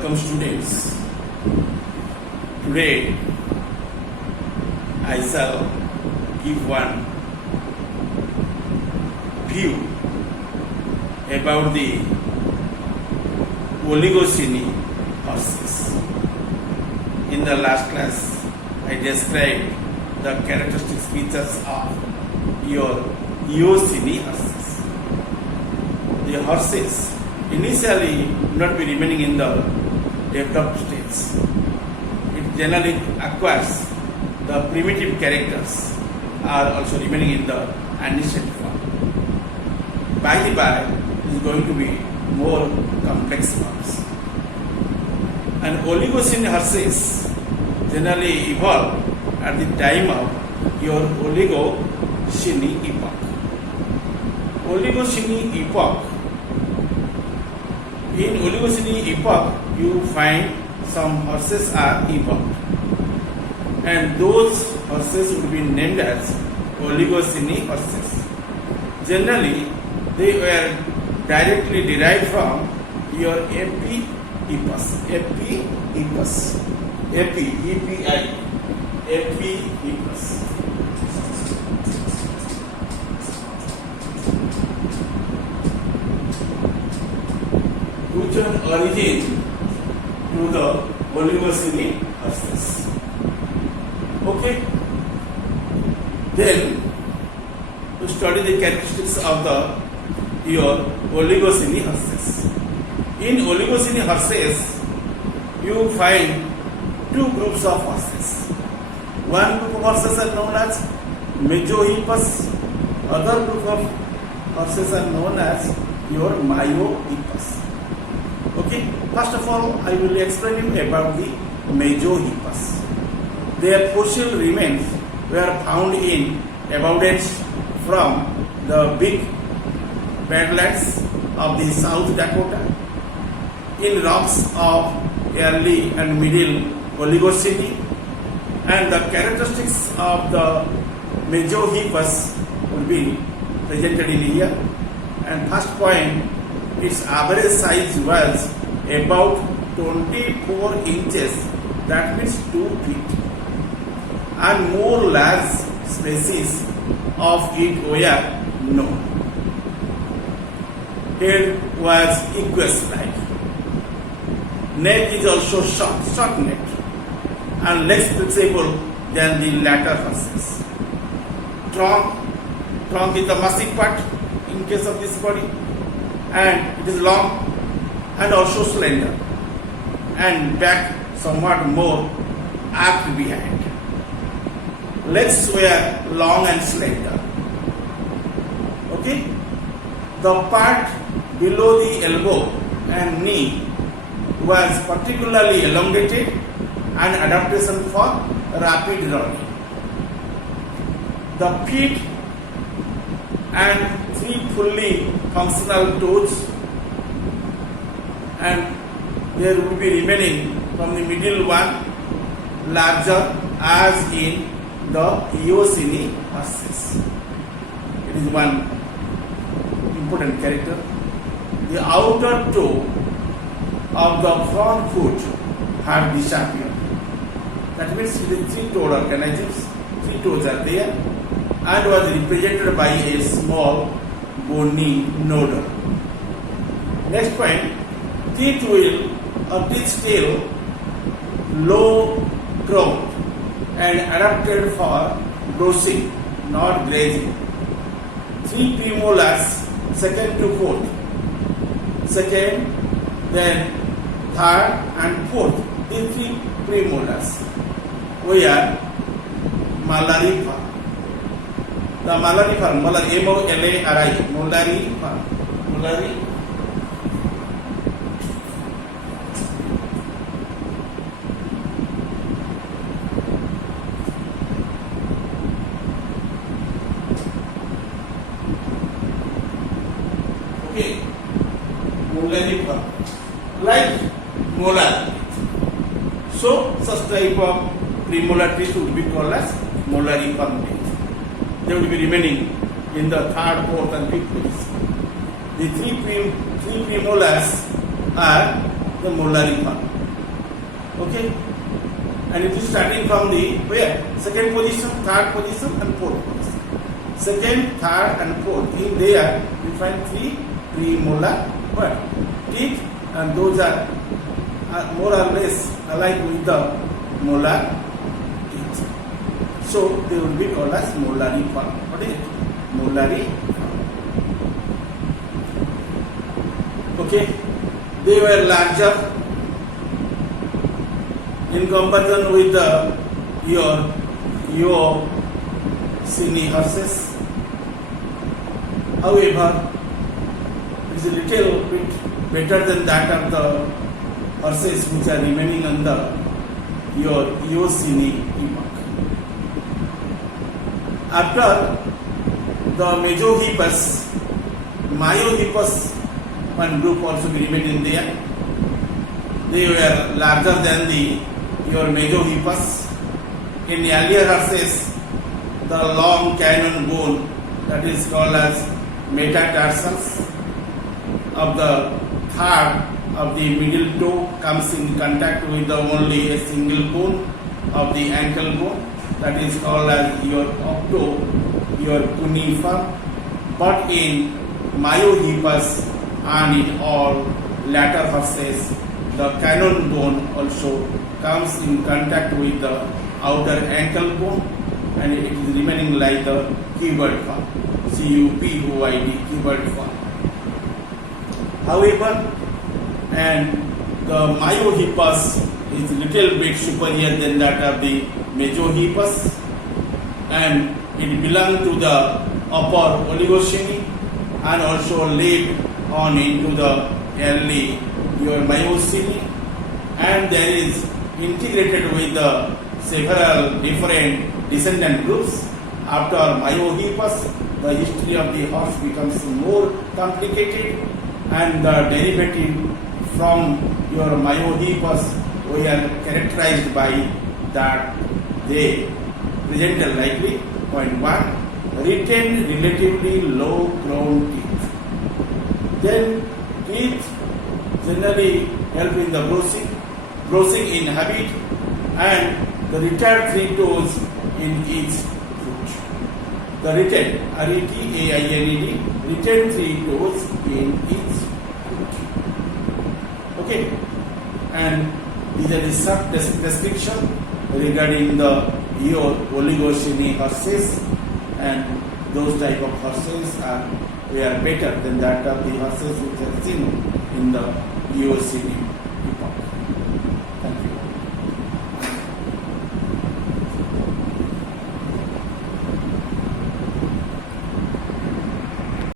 Welcome students. Today I shall give one view about the Oligocene horses. In the last class I described the characteristic features of your Eocene horses. The horses initially not be remaining in the developed states. It generally acquires the primitive characters are also remaining in the ancient form. By the by, it is going to be more complex forms. And Oligocene horses generally evolve at the time of your Oligocene epoch. Oligocene epoch. In Oligocene epoch, you find some horses are evolved, and those horses would be named as Oligocene horses. Generally, they were directly derived from your Epiepus, Epiepus. Which are origin to the Oligocene horses. Okay. Then to study the characteristics of your Oligocene horses. In Oligocene horses, you find two groups of horses. One group of horses are known as Mesohippus. Other group of horses are known as your Myohippus. Okay, first of all, I will explain you about the Mesohippus. Their fossil remains were found in abundance from the big badlands of the South Dakota, in rocks of early and middle Oligocene, and the characteristics of the Mesohippus will be presented in here. And first point, its average size was about 24 inches, that means 2 feet, and more large species of it were known. Head was equus-like. Neck is also short neck, and less flexible than the latter horses. Trunk is the muscle part in case of this body, and it is long and also slender, and back somewhat more arched behind. Legs were long and slender. Okay, the part below the elbow and knee was particularly elongated, and adaptation for rapid running. The feet and 3 fully functional toes, and there will be remaining from the middle one larger as in the Eocene horses. It is one important character. The outer toe of the front foot had disappeared. That means the 3-toed organisms, 3 toes are there, and was represented by a small bony nodule. Next point, teeth wheel or teeth tail low growth and adapted for browsing, not grazing. 3 premolars, second to fourth. Second, then third and fourth. These 3 premolars were malarifer. The malarifer, M-O-L-A-R-I, malarifer. Okay, malarifer, like molar. So, such type of premolar teeth would be called as molariform teeth. They would be remaining in the third, fourth, and fifth place. The three premolars are the molary form. Okay, and it is starting from the where? Second position, third position, and fourth position. Second, third, and fourth. In there, we find three premolar teeth, and those are more or less alike with the molar teeth. So they will be called as molary form. What is it? Molary form. Okay, they were larger in comparison with your Eocene horses. However, it is a little bit better than that of the horses which are remaining under your Eocene epoch. After the Mesohippus, Myohippus one group also remained in there. They were larger than your Mesohippus. In earlier horses, the long cannon bone that is called as metatarsals of the third of the middle toe comes in contact with the only a single bone of the ankle bone that is called as your your cuneiform. But in Myohippus and in all latter horses, the cannon bone also comes in contact with the outer ankle bone, and it is remaining like the cuboid form, CUPOID, cuboid form. However, and the Myohippus is little bit superior than that of the Mesohippus, and it belongs to the upper Oligocene and also late on into the early your Miocene, and there is integrated with the several different descendant groups. After Myohippus, the history of the horse becomes more complicated, and the derivative from your Myohippus we are characterized by that they presented likely point 1, retain relatively low crown teeth. Then teeth generally help in the browsing in habit, and the retired 3 toes in each foot. The retained, R-E-T-A-I-N-E-D, retained 3 toes in each foot. Okay, and these are the short description regarding the Oligocene horses, and those type of horses were better than that of the horses which are seen in the Eocene.